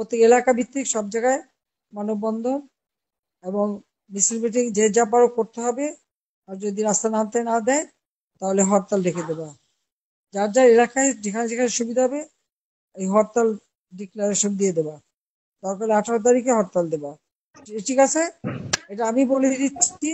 প্রত্যেক এলাকা ভিত্তিক সব জায়গায় মানববন্ধন এবং মিছিল মিটিং যে যা পারো করতে হবে। আর যদি রাস্তা নামতে না দেয় তাহলে হরতাল রেখে দেবা। যার যার এলাকায় যেখানে যেখানে সুবিধা হবে এই হরতাল ডিক্লারেশন দিয়ে দেবা। দরকার 18 তারিখে হরতাল দেবা। ঠিক আছে, এটা আমি বলে দিচ্ছি।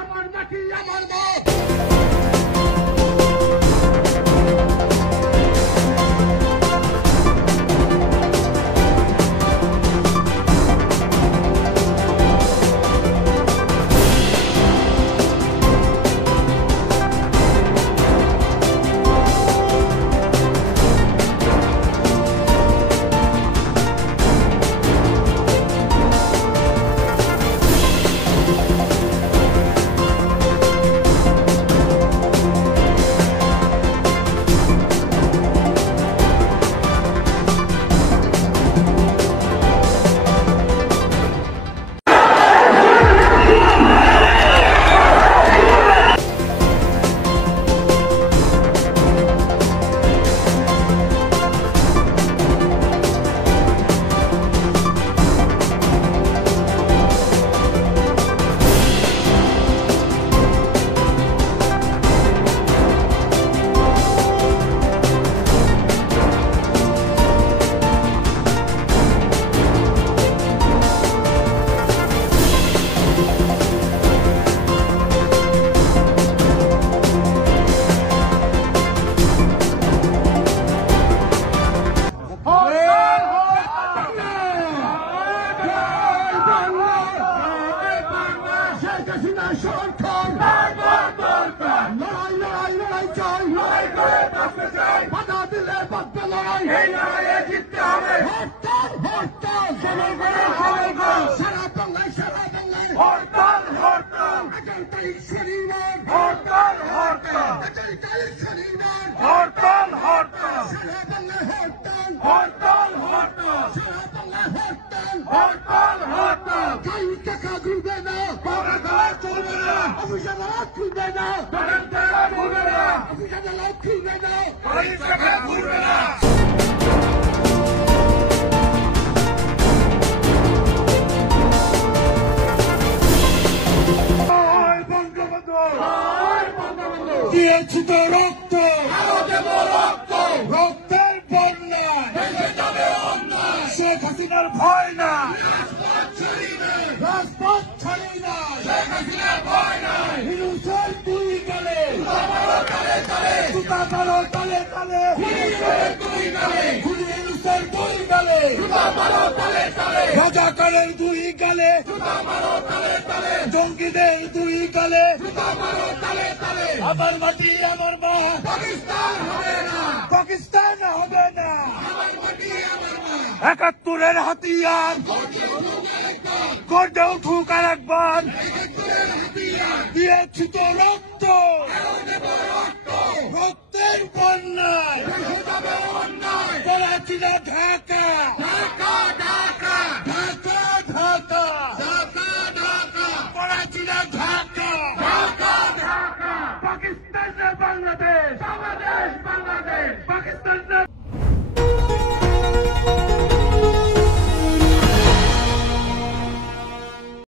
আমার মাটি আমার মা। দিয়েছি তো রক্ত, রক্তের বন্যায় শেখ হাসিনার ভয় না, রাজপথ ছাড়ি না, হিন্দুদের দুই গালে জুতা মারো তালে তালে, হিন্দুদের দুই গালে রাজাকারের দুই গালে, জঙ্গিদের দুই গালে, আমার মাটি আমার মা, পাকিস্তান হবে না, ৭১-এর হাতিয়ার গর্জে উঠুক আর একবার, দিয়েছি তো রক্ত, রক্তের বন্যায় করাচিরা ঢাকা